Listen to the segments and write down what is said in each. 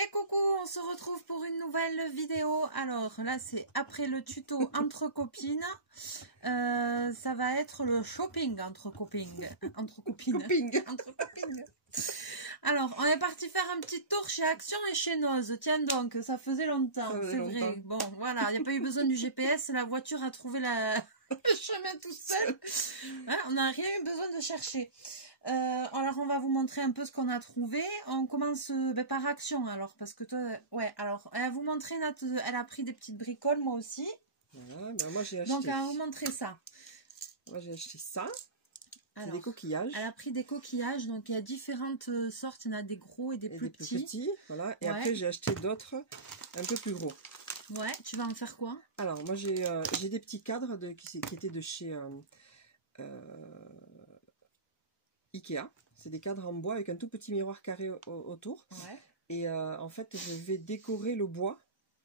Et coucou, on se retrouve pour une nouvelle vidéo. Alors là, c'est après le tuto entre copines. Ça va être le shopping entre copines. Entre copines. Entre copines. Alors, on est parti faire un petit tour chez Action et chez Noz. Tiens donc, ça faisait longtemps, c'est vrai. Bon, voilà, il n'y a pas eu besoin du GPS. La voiture a trouvé le chemin tout seul. Hein, on n'a rien eu besoin de chercher. Alors on va vous montrer un peu ce qu'on a trouvé. On commence par Action alors, parce que toi, ouais, alors elle va vous montrer, elle a pris des petites bricoles, moi aussi. Voilà, ben moi j'ai acheté. Donc elle va vous montrer ça. Moi j'ai acheté ça. Alors, des coquillages. Elle a pris des coquillages, donc il y a différentes sortes, il y en a des gros et des plus petits. Voilà, et après j'ai acheté d'autres un peu plus gros. Ouais, tu vas en faire quoi? Alors moi j'ai des petits cadres qui étaient de chez Ikea. C'est des cadres en bois avec un tout petit miroir carré autour. Ouais. Et en fait, je vais décorer le bois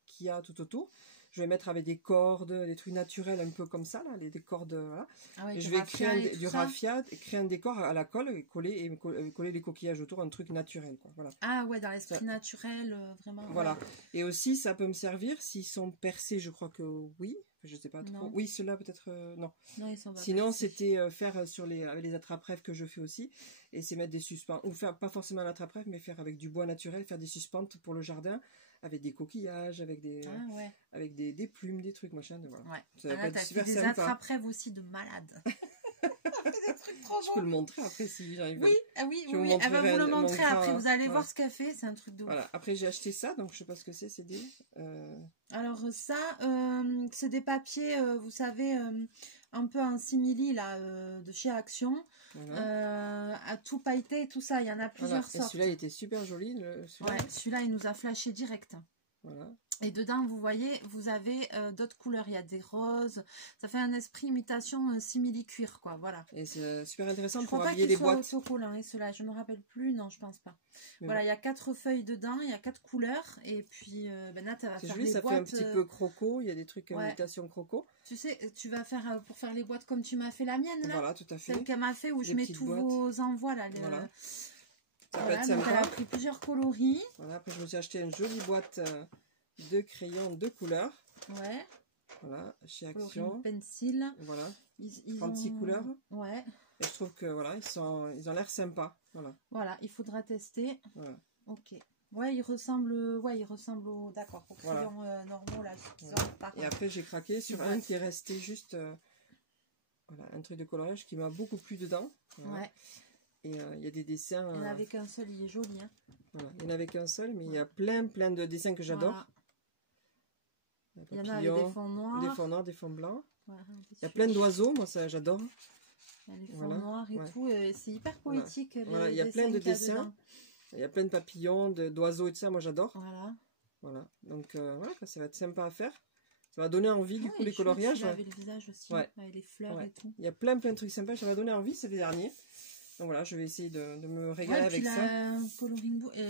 qu'il y a tout autour. Je vais mettre avec des cordes, des trucs naturels un peu comme ça, là, des cordes. Voilà. Ah ouais, et je vais créer du raffia, créer un décor à la colle et coller les coquillages autour, un truc naturel, quoi. Voilà. Ah ouais, dans l'esprit naturel, vraiment. Voilà. Ouais. Et aussi, ça peut me servir s'ils sont percés, je crois que oui. Je sais pas trop. Non. Oui, ceux-là peut-être non. Non, ils sont pas Sinon, percés. c'était faire sur avec les attrape-rêves que je fais aussi, et c'est mettre des suspens, ou faire pas forcément un attrape-rêve, mais faire avec du bois naturel, faire des suspentes pour le jardin, avec des coquillages, avec des plumes, des trucs machin. Voilà. Ouais. Ça va Là, être t'as super fait des sympa. attrape-rêves aussi de malade. Des trucs trop Je peux le montrer après si j'arrive. Oui, oui, elle va vous le montrer après. Vous allez voir ce qu'elle fait, c'est un truc de ouf. Voilà. Après j'ai acheté ça, donc je sais pas ce que c'est des. Alors ça, c'est des papiers, vous savez, un peu en simili là, de chez Action, voilà. À tout pailleté et tout ça. Il y en a plusieurs sortes. Celui-là il était super joli. Celui-là il nous a flashé direct. Voilà. Et dedans, vous voyez, vous avez d'autres couleurs. Il y a des roses. Ça fait un esprit imitation simili-cuir, quoi. Voilà. Et c'est super intéressant pour habiller les boîtes. Je crois pas qu'il soit autocollant, et cela. Je me rappelle plus. Non, je pense pas. Mais voilà, il y a 4 feuilles dedans. Il y a 4 couleurs. Et puis, Nat, elle va faire joli, les ça boîtes. Fait un petit peu croco. Il y a des trucs imitation croco. Tu sais, tu vas faire pour faire les boîtes comme tu m'as fait la mienne, là. Voilà, tout à fait. Celle qu'elle m'a fait, où je mets tous vos envois, là. Voilà. Voilà, donc elle a pris plusieurs coloris. Voilà, après je me suis acheté une jolie boîte de crayons de couleurs. Ouais. Voilà, chez Action. Pencil. Voilà. Ils 36 couleurs. Ouais. Et je trouve que voilà, ils ont l'air sympas. Voilà. Voilà, il faudra tester. Voilà. Ok. Ouais, il ressemble au d'accord, aux crayons normaux là. Et après j'ai craqué sur un qui est resté juste voilà, un truc de coloriage qui m'a beaucoup plu dedans. Voilà. Ouais. Et il y a des dessins. Il n'y en avait qu'un seul, il est joli. Hein. Voilà. Il n'y en avait qu'un seul, mais il y a plein de dessins que j'adore. Voilà. Il y en a avec des fonds noirs. Des fonds blancs. Voilà, il y a plein d'oiseaux, moi ça j'adore. Il y a les fonds noirs et tout, c'est hyper poétique. Voilà. Il y a plein de dessins. Il y a plein de papillons, d'oiseaux et tout ça, moi j'adore. Voilà. Donc voilà, ça va être sympa à faire. Ça va donner envie du coup les coloriages. Il avait le visage aussi, avec les fleurs et tout. Il y a plein de trucs sympas, ça va donner envie, c'est les derniers. Donc voilà, je vais essayer de me régaler avec ça. Coloring book, il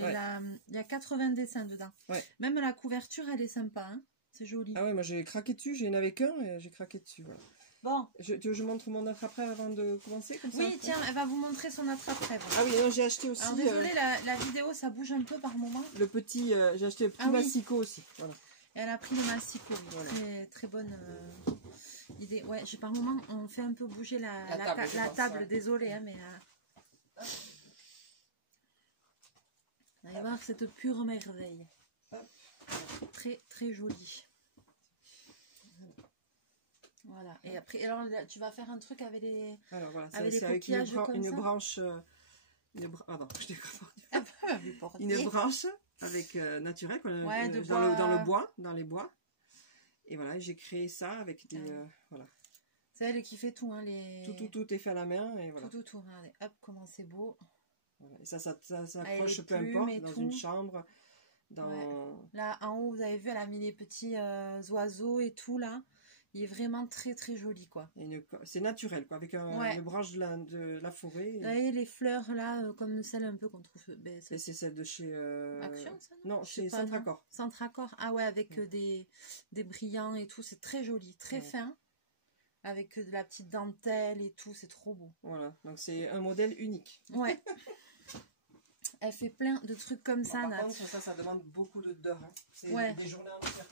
y a 80 dessins dedans. Ouais. Même la couverture, elle est sympa, hein. C'est joli. Ah ouais, moi j'ai craqué dessus, j'ai n'avais qu'un et j'ai craqué dessus. Voilà. Bon. Je montre mon attrape-rêve avant de commencer comme ça. Oui, tiens, elle va vous montrer son attrape-rêve. Ah oui, j'ai acheté aussi. Alors désolée, la vidéo ça bouge un peu par moment. Le petit, j'ai acheté le petit massicot aussi. Voilà. Et elle a pris le massicot. Voilà. Très bonne idée. Ouais, par moment on fait un peu bouger la table. Désolée, hein, mais. Vous allez voir cette pure merveille. Très jolie. Voilà. Et après, alors tu vas faire un truc avec les. Alors voilà, avec une branche. Une branche avec naturelle dans les bois. Et voilà, j'ai créé ça avec des voilà. C'est elle qui fait tout, hein, tout est fait à la main et voilà. Tout. Regardez, hop, comment c'est beau. Voilà. Et ça accroche peu importe dans une chambre. Là en haut, vous avez vu, elle a mis les petits oiseaux et tout là. Il est vraiment très joli, quoi. C'est naturel, quoi, avec une branche de la forêt. Vous voyez les fleurs là, comme celle un peu qu'on trouve. Et c'est celle de chez Action, ça, non, chez Centracor. Centracor, ah ouais, avec des brillants et tout, c'est très joli, très fin. Avec de la petite dentelle et tout, c'est trop beau. Voilà, donc c'est un modèle unique. Ouais. Elle fait plein de trucs comme ça, Nat. Par contre, ça demande beaucoup d'heures. Hein. C'est des journées entières.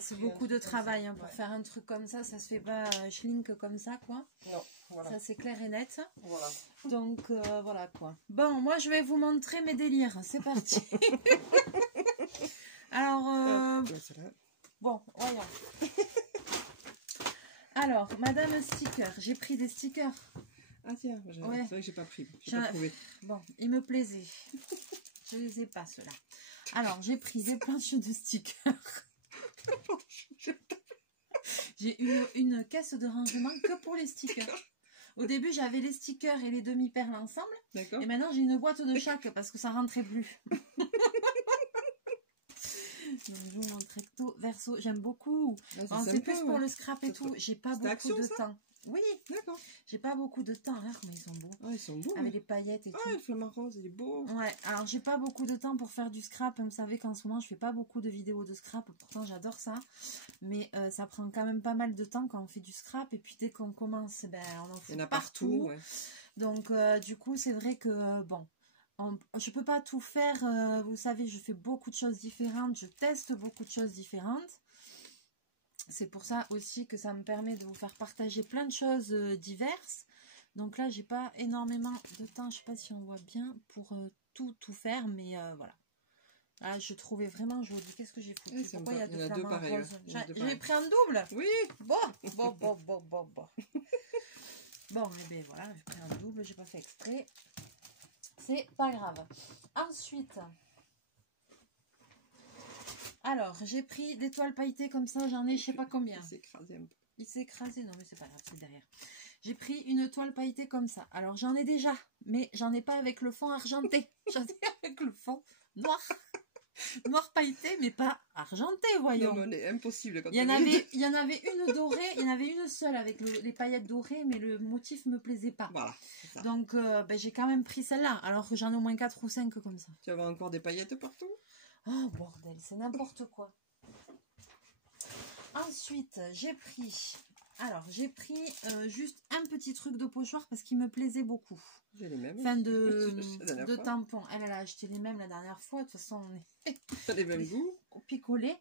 C'est beaucoup de travail pour faire un truc comme ça. Ça se fait pas schlink comme ça, quoi. Non, voilà. Ça, c'est clair et net. Voilà. Donc, voilà, quoi. Bon, moi, je vais vous montrer mes délires. C'est parti. Alors, bon, voyons. Alors, Madame Sticker, j'ai pris des stickers. Ah tiens, c'est vrai que j'ai pas pris. J'ai pas trouvé. Bon, ils me plaisaient. Je les ai pas, ceux-là. Alors, j'ai pris des planches de stickers. J'ai une caisse de rangement que pour les stickers. Au début, j'avais les stickers et les demi-perles ensemble. Et maintenant, j'ai une boîte de chaque parce que ça rentrait plus. Donc, je vous montre recto, verso. J'aime beaucoup. C'est plus pour le scrap et tout. J'ai pas beaucoup de temps. Oui, d'accord. J'ai pas beaucoup de temps. Regarde comment ils sont beaux. Ah, ils sont beaux. Avec les paillettes et tout. Ah, le flamant rose, il est beau. Ouais, alors j'ai pas beaucoup de temps pour faire du scrap. Vous savez qu'en ce moment, je fais pas beaucoup de vidéos de scrap. Pourtant, j'adore ça. Mais ça prend quand même pas mal de temps quand on fait du scrap. Et puis, dès qu'on commence, on en fait il y en a partout. Ouais. Donc, du coup, c'est vrai que, bon, je peux pas tout faire. Vous savez, je fais beaucoup de choses différentes. Je teste beaucoup de choses différentes. C'est pour ça aussi que ça me permet de vous faire partager plein de choses diverses. Donc là, j'ai pas énormément de temps. Je sais pas si on voit bien pour tout faire, mais voilà. Là, je trouvais vraiment joli. Qu'est-ce que j'ai foutu? Oui, pourquoi il y a deux flamants pareils, roses? J'ai pris un double? Oui. Bon. Bon, eh bien voilà, j'ai pris un double. J'ai pas fait exprès. C'est pas grave. Ensuite... Alors, j'ai pris des toiles pailletées comme ça, j'en ai je sais pas combien. Il s'est écrasé un peu. Il s'est écrasé, non mais c'est pas grave, c'est derrière. J'ai pris une toile pailletée comme ça. Alors j'en ai déjà, mais j'en ai pas avec le fond argenté. J'en ai avec le fond noir. Noir pailleté, mais pas argenté, voyons. Non, mais impossible. Quand il y en avait une dorée, il y en avait une seule avec les paillettes dorées, mais le motif me plaisait pas. Voilà, c'est ça. Donc j'ai quand même pris celle-là, alors que j'en ai au moins 4 ou 5 comme ça. Tu avais encore des paillettes partout? Oh bordel, c'est n'importe quoi. Ensuite, j'ai pris juste un petit truc de pochoir parce qu'il me plaisait beaucoup. J'ai les mêmes. Fin de tampons. Elle a acheté les mêmes la dernière fois. De toute façon, on est les mêmes goûts. Picolés.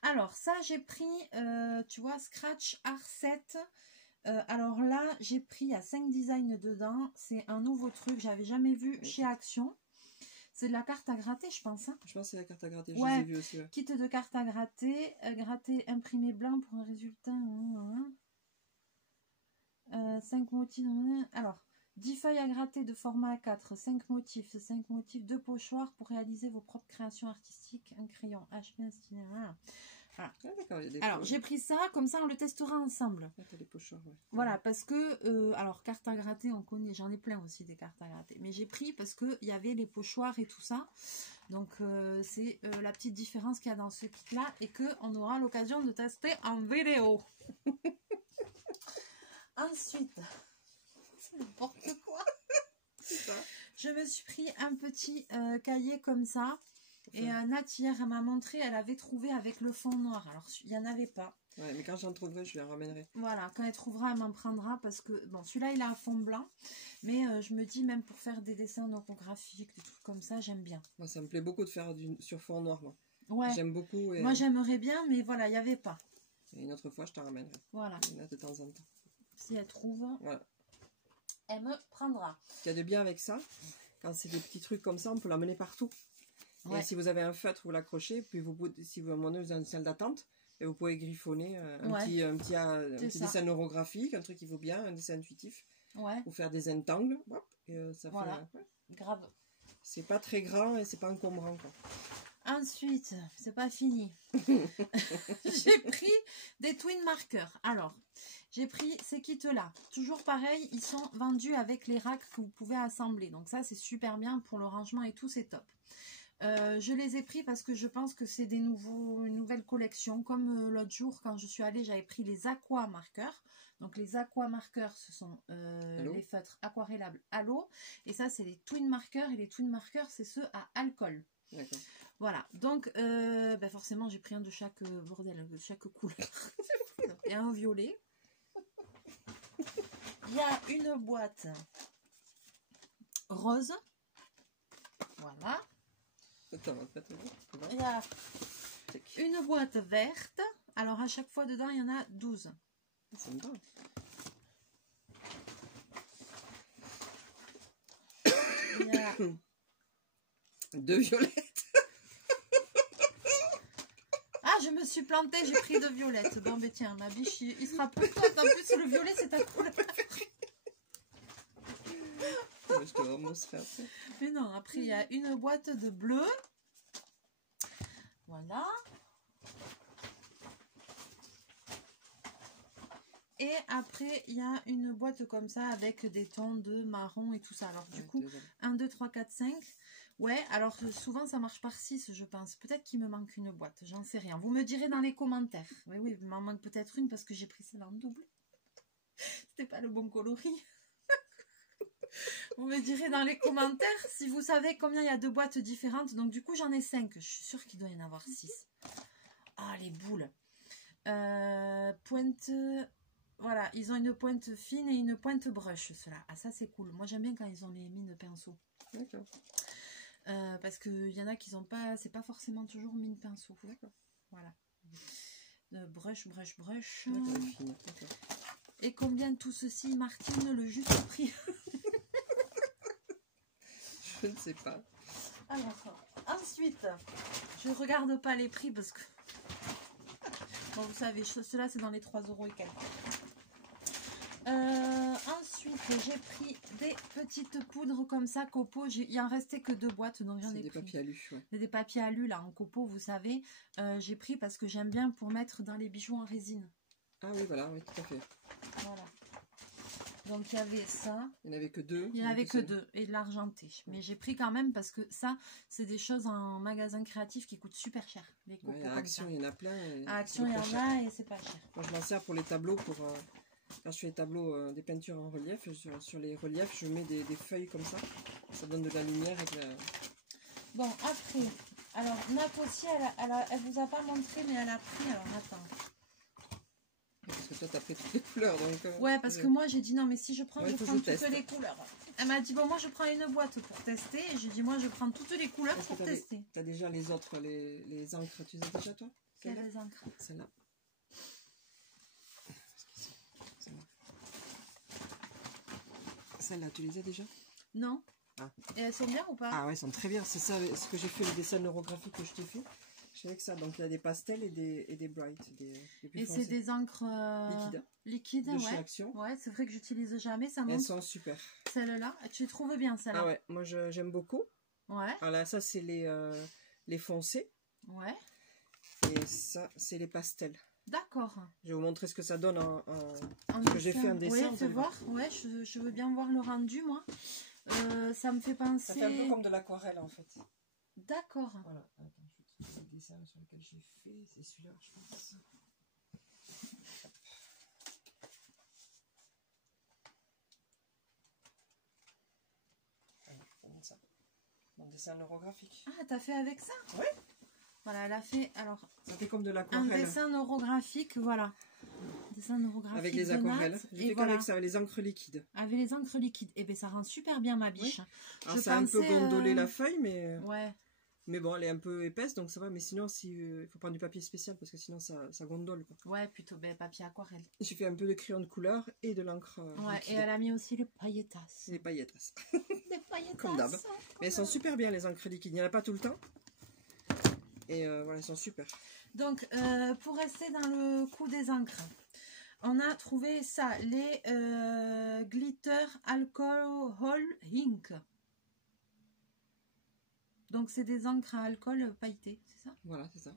Alors, ça, j'ai pris, tu vois, Scratch R7. Alors là, j'ai pris à 5 designs dedans. C'est un nouveau truc. J'avais jamais vu chez Action. C'est de la carte à gratter, je pense. Hein. Je pense que c'est la carte à gratter, ouais, je les ai vus aussi. Ouais. Kit de carte à gratter, gratter imprimé blanc pour un résultat. 5 motifs. Alors, 10 feuilles à gratter de format A4, 5 motifs, 2 pochoirs pour réaliser vos propres créations artistiques. Un crayon HP, un stylet. Voilà. Ah, alors, j'ai pris ça, comme ça on le testera ensemble. Ah, t'as les pochoirs, ouais. Voilà, parce que, alors, carte à gratter, on connaît, j'en ai plein aussi des cartes à gratter. Mais j'ai pris parce qu'il y avait les pochoirs et tout ça. Donc, c'est la petite différence qu'il y a dans ce kit-là et qu'on aura l'occasion de tester en vidéo. Ensuite, c'est n'importe quoi. Je me suis pris un petit cahier comme ça. Et Nat, hier, elle m'a montré, elle avait trouvé avec le fond noir. Alors, il n'y en avait pas. Ouais, mais quand j'en trouverai, je les ramènerai. Voilà, quand elle trouvera, elle m'en prendra. Parce que, bon, celui-là, il a un fond blanc. Mais je me dis, même pour faire des dessins orthographiques, des trucs comme ça, j'aime bien. Moi, ça me plaît beaucoup de faire sur fond noir, moi. Ouais. J'aime beaucoup. Et... Moi, j'aimerais bien, mais voilà, il n'y avait pas. Et une autre fois, je t'en ramènerai. Voilà. Là, de temps en temps. Si elle trouve, voilà. Elle me prendra. Ce qu'il y a de bien avec ça, quand c'est des petits trucs comme ça, on peut l'emmener partout. Ouais. Et si vous avez un feutre, vous l'accrochez. Puis si vous avez une salle d'attente, et vous pouvez griffonner un petit dessin orographique, un truc qui vaut bien, un dessin intuitif. Ouais. Ou faire des entangles. Hop, et ça voilà. Fait, grave. C'est pas très grand et c'est pas encombrant, quoi. Ensuite, c'est pas fini. J'ai pris des twin markers. Alors, j'ai pris ces kits-là. Toujours pareil, ils sont vendus avec les racks que vous pouvez assembler. Donc ça, c'est super bien pour le rangement et tout, c'est top. Je les ai pris parce que je pense que c'est une nouvelle collection. Comme l'autre jour, quand je suis allée, j'avais pris les aqua markers. Donc les aqua markers, ce sont les feutres aquarellables à l'eau. Et ça, c'est les twin markers. Et les twin markers, c'est ceux à alcool. D'accord. Voilà, donc forcément j'ai pris un de chaque de chaque couleur. Et un violet. Il y a une boîte rose. Voilà. Attends, Il y a une boîte verte. Alors, à chaque fois, dedans, il y en a 12. Ça me va. Il y a 2 violettes. Ah, je me suis plantée, j'ai pris 2 violettes. Bon, mais tiens, ma biche, il sera pour toi. En plus, le violet, c'est ta couleur. Je te remontrerai après. Mais non, après, il y a une boîte de bleu. Voilà. Et après, il y a une boîte comme ça avec des tons de marron et tout ça. Alors, du coup, 1, 2, 3, 4, 5. Ouais, alors souvent, ça marche par 6, je pense. Peut-être qu'il me manque une boîte, j'en sais rien. Vous me direz dans les commentaires. Oui, oui, il m'en manque peut-être une parce que j'ai pris celle en double. C'était pas le bon coloris. Vous me direz dans les commentaires si vous savez combien il y a de boîtes différentes. Donc, du coup, j'en ai 5. Je suis sûre qu'il doit y en avoir 6. Ah, les boules. Pointe... Voilà, ils ont une pointe fine et une pointe brush, ceux-là. Ah, ça, c'est cool. Moi, j'aime bien quand ils ont les mines pinceau. D'accord. Parce qu'il y en a qui n'ont pas... C'est pas forcément toujours mine pinceau. D'accord. Voilà. Brush, brush, brush. D'accord. Et combien tout ceci, Martine, le juste prix? Je ne sais pas. Alors, ensuite, je regarde pas les prix parce que... Bon, vous savez, ceux-là, c'est dans les 3 € et quelques. Ensuite, j'ai pris des petites poudres comme ça, copeaux. Il en restait que 2 boîtes, donc j'en ai pris. Des papiers alu, ouais. Des papiers alu, là, en copeaux, vous savez. J'ai pris parce que j'aime bien pour mettre dans les bijoux en résine. Ah oui, voilà, oui, tout à fait. Voilà. Donc, il y avait ça. Il n'y en avait que 2. Il n'y en avait que 2, et de l'argenté. Mais j'ai pris quand même parce que ça, c'est des choses en magasin créatif qui coûtent super cher. Les copeaux à Action, il y en a plein. À Action, il y en a et c'est pas cher. Moi, je m'en sers pour les tableaux, quand je fais les tableaux, des peintures en relief, sur les reliefs, je mets des feuilles comme ça. Ça donne de la lumière. Bon, après, alors, Nat aussi, elle vous a pas montré, mais elle a pris, alors attends. Parce que toi, tu as pris toutes les couleurs. Donc, ouais, parce que moi, j'ai dit non, mais si je prends, ouais, je prends toutes les couleurs. Elle m'a dit, bon, moi, je prends une boîte pour tester. Et j'ai dit, moi, je prends toutes les couleurs pour tester. Tu as déjà les autres, les encres. Tu les as déjà, toi? Quelles encres? Celle-là. Celle-là, tu les as déjà? Non. Ah. Et elles sont bien ou pas? Ah ouais, elles sont très bien. C'est ça, ce que j'ai fait, le dessin neurographique que je t'ai fait. Je fais avec ça. Donc, il y a des pastels et des bright. Et c'est des encres liquides, de ouais. chez Action. Ouais, c'est vrai que j'utilise jamais. Ça montre. Elles sont super. Celle-là, tu trouves bien celle-là? Ah ouais, moi j'aime beaucoup. Ouais. Alors là, ça, c'est les foncés. Ouais. Et ça, c'est les pastels. D'accord. Je vais vous montrer ce que ça donne ce que j'ai fait en dessin. Oui, fais voir. Ouais, je veux bien voir le rendu, moi. Ça me fait penser... Ça fait un peu comme de l'aquarelle, en fait. D'accord. Voilà. Attends, je vais te trouver le dessin sur lequel j'ai fait. C'est celui-là, je pense. Ça. Mon dessin neurographique. Ah, t'as fait avec ça? Oui. Voilà, elle a fait, alors... Ça fait comme de l'aquarelle. Un dessin neurographique, voilà. Dessin neurographique avec les aquarelles. J'ai fait voilà. Avec ça, avec les encres liquides. Avec les encres liquides. Et bien, ça rend super bien ma biche. Oui. Alors, ça a un peu gondolé la feuille, mais... Ouais. Mais bon, elle est un peu épaisse, donc ça va. Mais sinon, il faut prendre du papier spécial, parce que sinon, ça gondole. Quoi. Ouais, plutôt papier aquarelle. J'ai fait un peu de crayon de couleur et de l'encre ouais, liquide. Et elle a mis aussi les pailletasses. Les pailletasses. Les pailletasses. Comme d'hab. Mais elles sont super bien, les encres liquides. Il n'y en a pas tout le temps. Et voilà, elles sont super. Donc, pour rester dans le coup des encres, on a trouvé ça, les Glitter Alcohol Ink. Donc, c'est des encres à alcool pailletées, c'est ça? Voilà, c'est ça.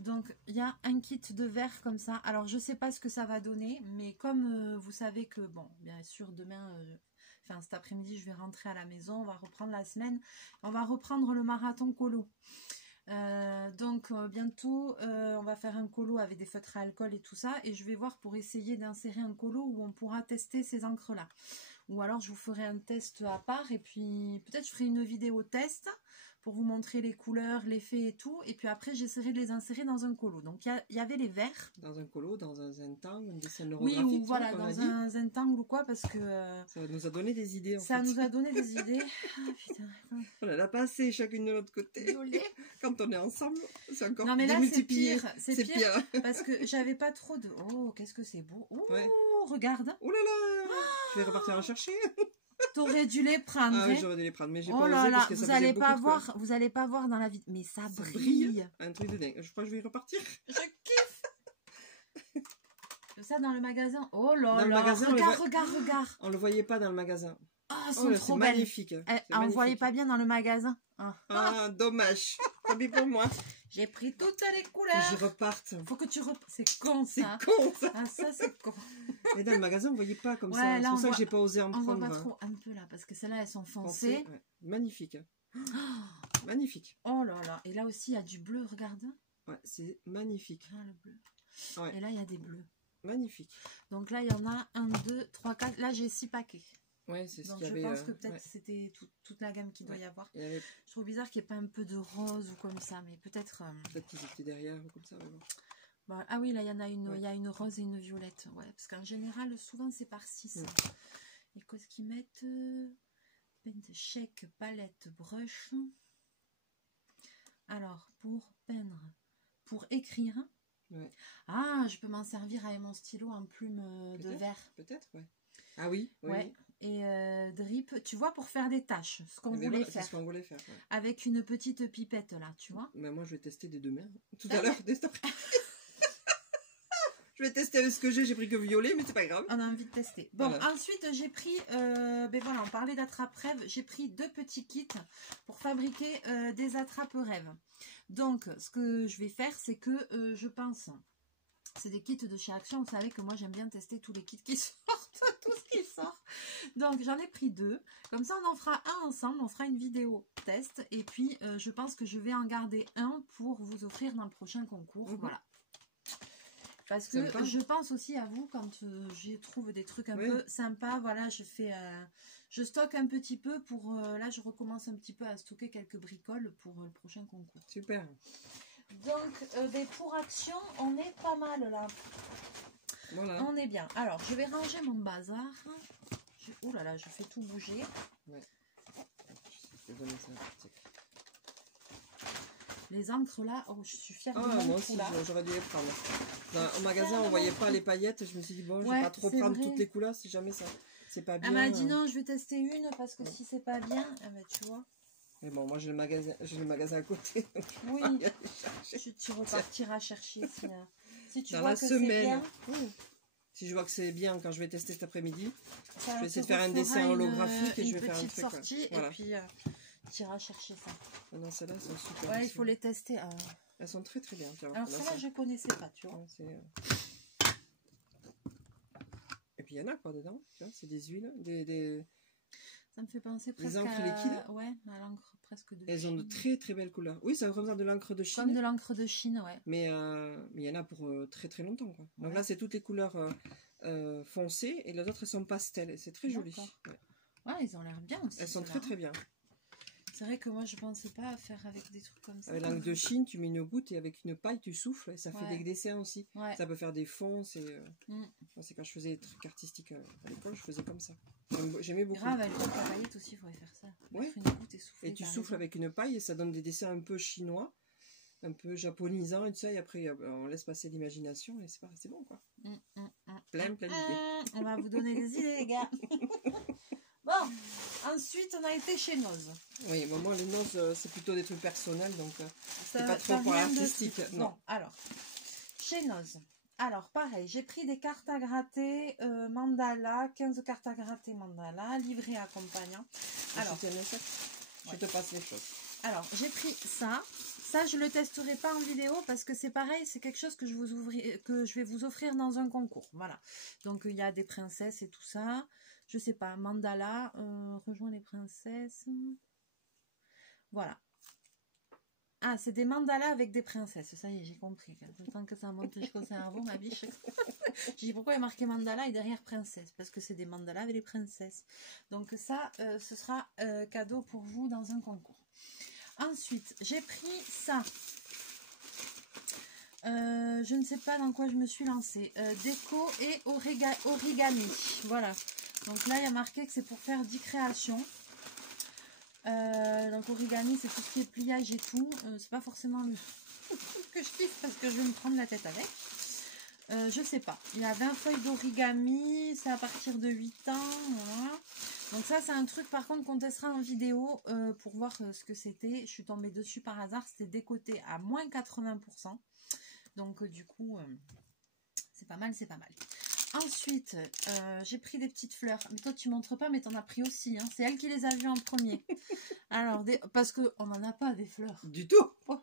Donc, il y a un kit de verre comme ça. Alors, je ne sais pas ce que ça va donner, mais comme vous savez que, bon, bien sûr, demain... Enfin, cet après-midi, je vais rentrer à la maison, on va reprendre la semaine, on va reprendre le marathon colo. Donc bientôt on va faire un colo avec des feutres à alcool et tout ça, et je vais voir pour essayer d'insérer un colo où on pourra tester ces encres là, ou alors je vous ferai un test à part, et puis peut-être je ferai une vidéo test pour vous montrer les couleurs, l'effet et tout. Et puis après, j'essaierai de les insérer dans un colo. Donc, il y avait les verts. Dans un colo, dans un zentangle, un dessin neurographique. Oui, ou voilà, dans un zentangle ou quoi, parce que... ça nous a donné des idées, ça nous a donné des idées. Ah, putain. On en a passé chacune de notre côté. Désolée. Quand on est ensemble, c'est encore non, mais là, c'est pire. C'est pire. Parce que j'avais pas trop de... Oh, qu'est-ce que c'est beau. Oh, ouais. Regarde. Oh là là. Je vais repartir en chercher. T'aurais dû les prendre. Ah oui, j'aurais dû les prendre, mais j'ai pas osé là, parce que vous allez pas voir, vous allez pas voir dans la vie, mais ça brille. Un truc de dingue. Je crois que je vais y repartir. Je kiffe. Ça dans le magasin. Oh là dans là. Le magasin, regarde. On le voyait pas dans le magasin. Ah, elles sont trop belles. Magnifique. On ne voyait pas bien dans le magasin. Ah, dommage. Tant pis pour moi. J'ai pris toutes les couleurs. Faut que je reparte. Faut que tu repartes. C'est con ça. C'est con ça. Ah, ça c'est con. Mais dans le magasin, on voyait pas comme ça. C'est pour ça que j'ai pas osé en prendre. On voit pas trop, un peu là, parce que celles-là, elles sont foncées. Ouais. Magnifique. Magnifique. Oh là là. Et là aussi, il y a du bleu, regarde. Ouais, c'est magnifique. Ah, le bleu. Ouais. Et là, il y a des bleus. Magnifique. Donc là, il y en a 1, 2, 3, 4. Là, j'ai 6 paquets. Ouais, c'est ce qu'il y avait. Je pense que peut-être c'était toute la gamme qu'il doit y avoir. Je trouve bizarre qu'il n'y ait pas un peu de rose ou comme ça, mais peut-être... Peut-être qu'ils étaient derrière ou comme ça. Bon. Bon, ah oui, là, il y en a une, il y a une rose et une violette. Ouais, parce qu'en général, souvent, c'est par 6. Et qu'est-ce qu'ils mettent chèque, palette, brush. Alors, pour peindre, pour écrire... Ouais. Ah, je peux m'en servir avec mon stylo en plume de verre. Peut-être, ouais. Ah oui, oui. Ouais. Et drip, tu vois, pour faire des tâches, ce qu'on voulait faire. C'est ce qu'on voulait faire. Ouais. Avec une petite pipette là, tu vois. Mais moi, je vais tester dès demain. Tout à l'heure, dès cet après. Je vais tester avec ce que j'ai pris que violet, mais c'est pas grave. On a envie de tester. Bon, voilà. Ensuite, j'ai pris, ben voilà, on parlait d'attrape-rêve. J'ai pris 2 petits kits pour fabriquer des attrape-rêves. Donc, ce que je vais faire, c'est que je pense... C'est des kits de chez Action. Vous savez que moi, j'aime bien tester tous les kits qui sortent, tout ce qui sort. Donc, j'en ai pris 2. Comme ça, on en fera un ensemble. On fera une vidéo test. Et puis, je pense que je vais en garder un pour vous offrir dans le prochain concours. Voilà. Parce que je pense aussi à vous quand je trouve des trucs un peu sympas. Voilà, je stocke un petit peu pour... là, je recommence un petit peu à stocker quelques bricoles pour le prochain concours. Super. Donc, pour Action, on est pas mal là. Voilà. On est bien. Alors, je vais ranger mon bazar. Oh là là, je fais tout bouger. Ouais. Je vais donner ça. Les encres là, oh, je suis fière de moi aussi, j'aurais dû les prendre. Au magasin, on voyait pas les paillettes. Je me suis dit, bon, je vais pas trop prendre toutes les couleurs si jamais ça c'est pas bien. Elle m'a dit non, je vais tester une parce que si c'est pas bien, tu vois. Mais bon, moi j'ai le magasin à côté. Oui, tu repartiras chercher si tu dans vois la que semaine. C'est bien. Si je vois que c'est bien quand je vais tester cet après-midi, je vais essayer de faire un dessin holographique et je vais faire un truc. Sortie voilà. Et puis tu iras chercher ça. Non, celles-là sont super. Ouais, il faut les tester. Elles sont très très bien. Alors celles-là, je connaissais pas, tu vois. Et puis il y en a quoi dedans, tu vois, c'est des huiles, Ça me fait penser presque à liquides. Ouais, à l'encre presque de Elles Chine. ont de très très belles couleurs. Oui, ça représente de l'encre de Chine. Comme de l'encre de Chine, ouais. Mais il y en a pour très très longtemps, quoi. Donc là, c'est toutes les couleurs foncées et les autres, elles sont pastel. Et c'est très joli. Ouais, ils ont l'air bien aussi. Elles sont très très bien. C'est vrai que moi, je pensais pas à faire avec des trucs comme ça. Avec l'encre de Chine, tu mets une goutte et avec une paille, tu souffles et ça fait des dessins aussi. Ouais. Ça peut faire des fonds. C'est quand je faisais des trucs artistiques à l'école, je faisais comme ça. J'aimais beaucoup. Grave, avec la paillette aussi, il faudrait faire ça. Ouais. Une goutte et souffler. Et tu souffles avec une paille et ça donne des dessins un peu chinois, un peu japonisants et tout ça. Et après, on laisse passer l'imagination et c'est bon, quoi. Plein d'idées. On va vous donner des idées, les gars. Bon, ensuite on a été chez Noz. Oui, mais moi les Noz c'est plutôt des trucs personnels, donc c'est pas trop pour l'artistique. Bon, alors, chez Noz. Alors pareil, j'ai pris des cartes à gratter mandala, 15 cartes à gratter mandala, livret accompagnant. Alors, je te passe les choses. Alors, j'ai pris ça. Ça, je le testerai pas en vidéo parce que c'est pareil, c'est quelque chose que je vais vous offrir dans un concours. Voilà. Donc, il y a des princesses et tout ça. Je sais pas, mandala, rejoins les princesses. Voilà. Ah, c'est des mandalas avec des princesses. Ça y est, j'ai compris. Le temps que ça monte jusqu'au cerveau, ma biche. J'ai dit pourquoi il y a marqué mandala et derrière princesse. Parce que c'est des mandalas avec les princesses. Donc ça, ce sera cadeau pour vous dans un concours. Ensuite, j'ai pris ça. Je ne sais pas dans quoi je me suis lancée. Déco et origami. Voilà. Donc là, il y a marqué que c'est pour faire 10 créations. Donc origami, c'est tout ce qui est pliage et tout. C'est pas forcément le que je kiffe parce que je vais me prendre la tête avec. Je sais pas. Il y a 20 feuilles d'origami. C'est à partir de 8 ans. Voilà. Donc ça, c'est un truc par contre qu'on testera en vidéo pour voir ce que c'était. Je suis tombée dessus par hasard. C'était décoté à moins 80%. Donc du coup, c'est pas mal, c'est pas mal. Ensuite, j'ai pris des petites fleurs. Mais toi, tu montres pas, mais t'en as pris aussi. Hein. C'est elle qui les a vues en premier. Alors, parce qu'on n'en a pas des fleurs. Du tout. Oh.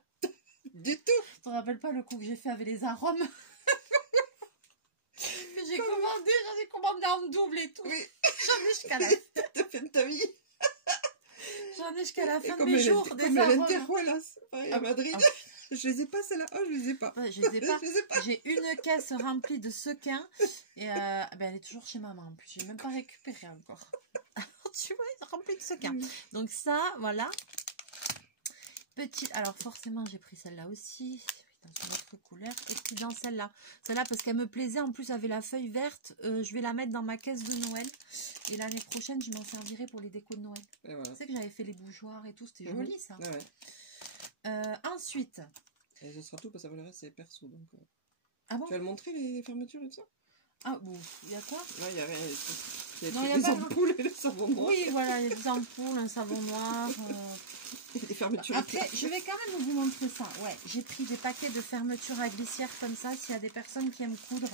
Du tout. Tu te rappelles pas le coup que j'ai fait avec les arômes que j'ai commandé, j'en ai commandé en double et tout. Oui. J'en ai jusqu'à la fin. T'as fait de ta vie. J'en ai jusqu'à la fin de mes jours. Des arômes. À Madrid. Je les ai pas, celles-là. Oh, je les ai pas. Ouais, je les ai pas. J'ai une caisse remplie de sequins. Et ben, elle est toujours chez maman. En plus, j'ai même pas récupéré encore. Alors, tu vois, elle est remplie de sequins. Donc ça, voilà. Petite. Alors, forcément, j'ai pris celle-là aussi. Dans une autre couleur. Et puis dans celle-là. Celle-là, parce qu'elle me plaisait. En plus, avec la feuille verte. Je vais la mettre dans ma caisse de Noël. Et l'année prochaine, je m'en servirai pour les décos de Noël. Voilà. Tu sais que j'avais fait les bougeoirs et tout. C'était joli, ça. Ouais. Ensuite. Et ce sera tout parce que ça va le reste c'est perso. Donc, ah bon? Tu vas le montrer les fermetures et tout ça? Ah bon, il y a quoi? Là, il y a rien. Il y a des ampoules et le savon noir. Oui, voilà, il y a des ampoules, un savon noir. Des fermetures. Après, je vais quand même vous montrer ça. Ouais, j'ai pris des paquets de fermetures à glissière comme ça. S'il y a des personnes qui aiment coudre.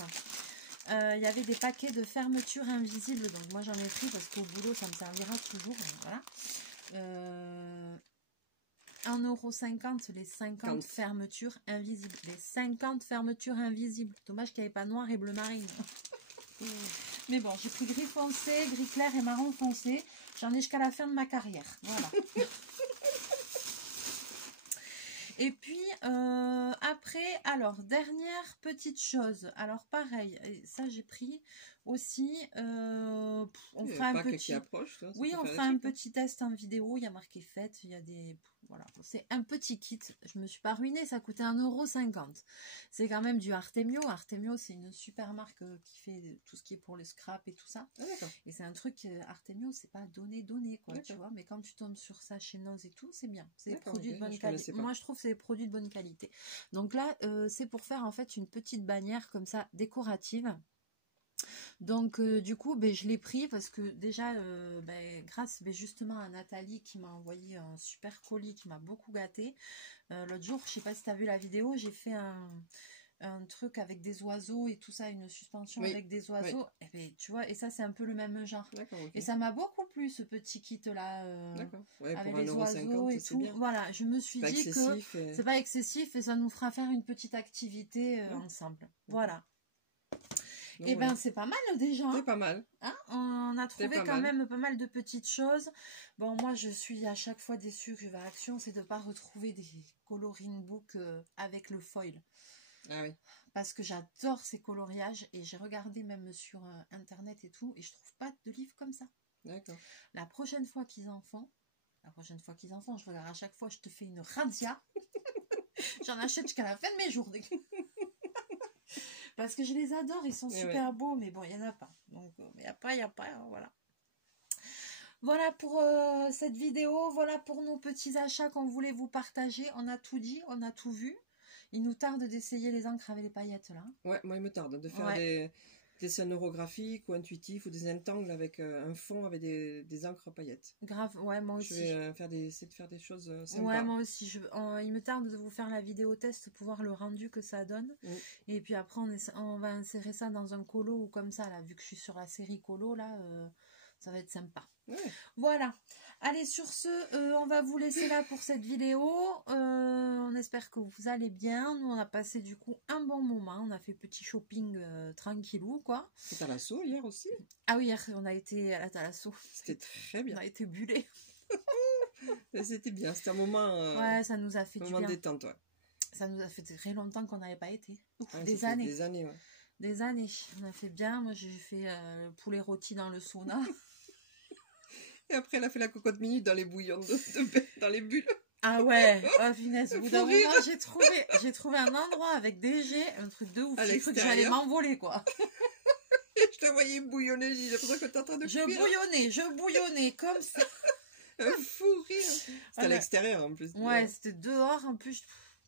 Il y avait des paquets de fermetures invisibles. Donc moi, j'en ai pris parce qu'au boulot, ça me servira toujours. Voilà. 1,50 € les 50 fermetures invisibles. Les 50 fermetures invisibles. Dommage qu'il n'y avait pas noir et bleu marine. Mais bon, j'ai pris gris foncé, gris clair et marron foncé. J'en ai jusqu'à la fin de ma carrière. Voilà. Et puis, après, alors, dernière petite chose. Alors, pareil, ça j'ai pris aussi. On fera un petit... approche, toi, oui, on fera un petit test en vidéo. Il y a marqué fête, il y a des... Voilà, c'est un petit kit. Je me suis pas ruinée, ça coûtait 1,50 €. C'est quand même du Artemio. Artemio, c'est une super marque qui fait tout ce qui est pour les scraps et tout ça. Ah, et c'est un truc, Artemio, c'est pas donné, quoi, tu vois. Mais quand tu tombes sur ça chez Noz et tout, c'est bien. C'est des produits de bonne qualité. Moi, je trouve que c'est des produits de bonne qualité. Donc là, c'est pour faire en fait une petite bannière comme ça, décorative. Donc du coup je l'ai pris parce que déjà grâce justement à Nathalie qui m'a envoyé un super colis qui m'a beaucoup gâté. L'autre jour, je sais pas si tu as vu la vidéo, j'ai fait un truc avec des oiseaux et tout ça, une suspension avec des oiseaux. Et tu vois, et ça c'est un peu le même genre. Et ça m'a beaucoup plu ce petit kit là avec les oiseaux et tout. Bien. Voilà, je me suis dit que c'est pas excessif et ça nous fera faire une petite activité ensemble. Voilà. Et ben c'est pas mal déjà. C'est pas mal. Hein, on a trouvé quand même pas mal de petites choses. Bon, moi je suis à chaque fois déçue que je vais à Action, c'est de ne pas retrouver des coloring books avec le foil. Ah oui. Parce que j'adore ces coloriages et j'ai regardé même sur internet et tout et je trouve pas de livres comme ça. D'accord. La prochaine fois qu'ils en font, je regarde à chaque fois, je te fais une razzia. J'en achète jusqu'à la fin de mes jours. Parce que je les adore, ils sont super beaux, mais bon, il n'y en a pas. Donc, il n'y a pas, voilà. Voilà pour cette vidéo, voilà pour nos petits achats qu'on voulait vous partager. On a tout dit, on a tout vu. Il nous tarde d'essayer les encres avec les paillettes, là. Ouais, moi, il me tarde de faire des scénographiques ou intuitifs ou des intangles avec un fond avec des encres paillettes. Grave, ouais, moi aussi. Je vais essayer de faire des choses sympas. Ouais, moi aussi. Il me tarde de vous faire la vidéo test pour voir le rendu que ça donne. Et puis après, on va insérer ça dans un colo ou comme ça, là, vu que je suis sur la série colo, là, ça va être sympa. Voilà. Allez, sur ce, on va vous laisser là pour cette vidéo. On espère que vous allez bien. Nous, on a passé du coup un bon moment. On a fait petit shopping tranquillou, quoi. C'était à l'assaut hier aussi. Ah oui, hier, on a été à la Thalasso. C'était très bien. On a été bullés. C'était bien. C'était un moment... ouais, ça nous a fait du bien. Un moment détente, ouais. Ça nous a fait très longtemps qu'on n'avait pas été. Des années. Des années, ouais. Des années. On a fait bien. Moi, j'ai fait poulet rôti dans le sauna. Et après, elle a fait la cocotte minute dans les bouillons dans les bulles. Ah ouais, oh finesse, au bout d'un moment, j'ai trouvé un endroit avec des jets, un truc de ouf. J'ai cru que j'allais m'envoler, quoi. Je te voyais bouillonner, j'ai l'impression que t'es en train de cuire. Je bouillonnais comme ça. Un fou rire. C'était à l'extérieur en plus. Ouais, c'était dehors en plus.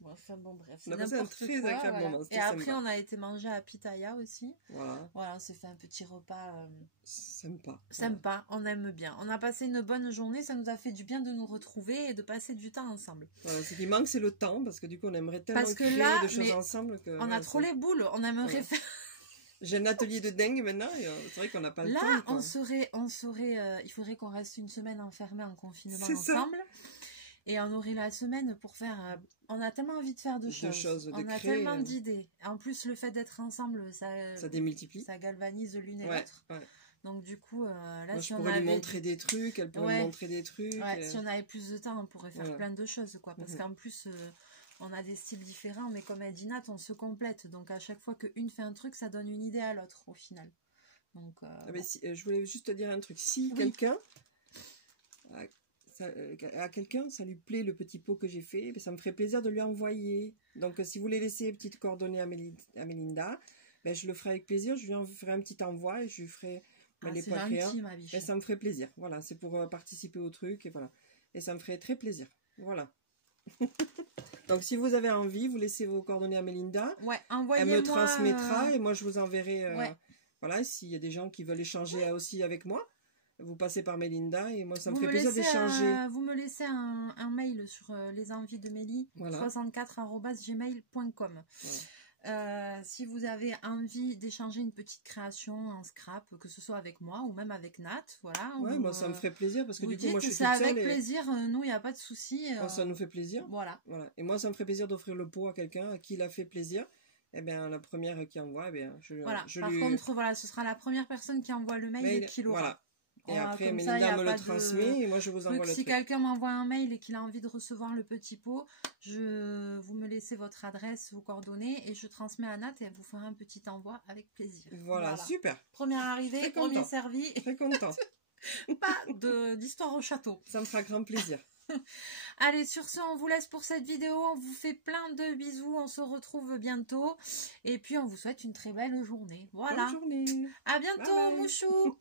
Enfin bon, bref. On a passé un très agréable moment. Et après, on a été manger à Pitaya aussi. Voilà. Voilà, on s'est fait un petit repas. Sympa. Sympa, on aime bien. On a passé une bonne journée, ça nous a fait du bien de nous retrouver et de passer du temps ensemble. Voilà, ce qui manque, c'est le temps, parce que du coup, on aimerait tellement créer des choses ensemble. On a trop les boules, on aimerait faire... J'ai un atelier de dingue maintenant, et c'est vrai qu'on n'a pas le temps. Là, il faudrait qu'on reste une semaine enfermés en confinement ensemble. Et on aurait la semaine pour faire... on a tellement envie de faire de choses. On a tellement d'idées. En plus, le fait d'être ensemble, ça démultiplie. Ça galvanise l'une et l'autre. Ouais. Donc du coup, là, moi, je pourrais lui montrer des trucs, elle pourrait me montrer des trucs. Si on avait plus de temps, on pourrait faire plein de choses, quoi. Parce qu'en plus... on a des styles différents, mais comme elle dit Nat, on se complète. Donc à chaque fois qu'une fait un truc, ça donne une idée à l'autre au final. Donc, mais je voulais juste te dire un truc. Si quelqu'un, à quelqu'un, ça lui plaît le petit pot que j'ai fait, ça me ferait plaisir de lui envoyer. Donc si vous voulez laisser les petites coordonnées à Mélinda, je le ferai avec plaisir. Je lui en ferai un petit envoi et je lui ferai les poitrines. Et ça me ferait plaisir. Voilà, c'est pour participer au truc et voilà. Et ça me ferait très plaisir. Voilà. Donc si vous avez envie, vous laissez vos coordonnées à Mélinda. Ouais, envoyez-moi. Elle me transmettra et moi je vous enverrai. Voilà, s'il y a des gens qui veulent échanger aussi avec moi, vous passez par Mélinda et moi ça me fait plaisir d'échanger. Vous me laissez un mail sur les envies de Mélie, 64@gmail.com. Si vous avez envie d'échanger une petite création en scrap, que ce soit avec moi ou même avec Nat, voilà. Ouais, moi ça me ferait plaisir parce que du coup moi je suis toute seule. C'est avec plaisir, nous il n'y a pas de souci. Ça nous fait plaisir. Voilà. Et moi ça me ferait plaisir d'offrir le pot à quelqu'un à qui il a fait plaisir. Eh bien la première qui envoie, Par contre, ce sera la première personne qui envoie le mail qui l'aura. Voilà. Et après, Mélinda me le transmet et moi je vous envoie le truc. Si quelqu'un m'envoie un mail et qu'il a envie de recevoir le petit pot, vous me laissez votre adresse, vos coordonnées et je transmets à Nat et elle vous fera un petit envoi avec plaisir. Voilà. Super. Première arrivée, premier servi. Très content. Pas d'histoire au château. Ça me fera grand plaisir. Allez, sur ce, on vous laisse pour cette vidéo. On vous fait plein de bisous. On se retrouve bientôt. Et puis, on vous souhaite une très belle journée. Voilà. Bonne journée. À bientôt, Mouchou.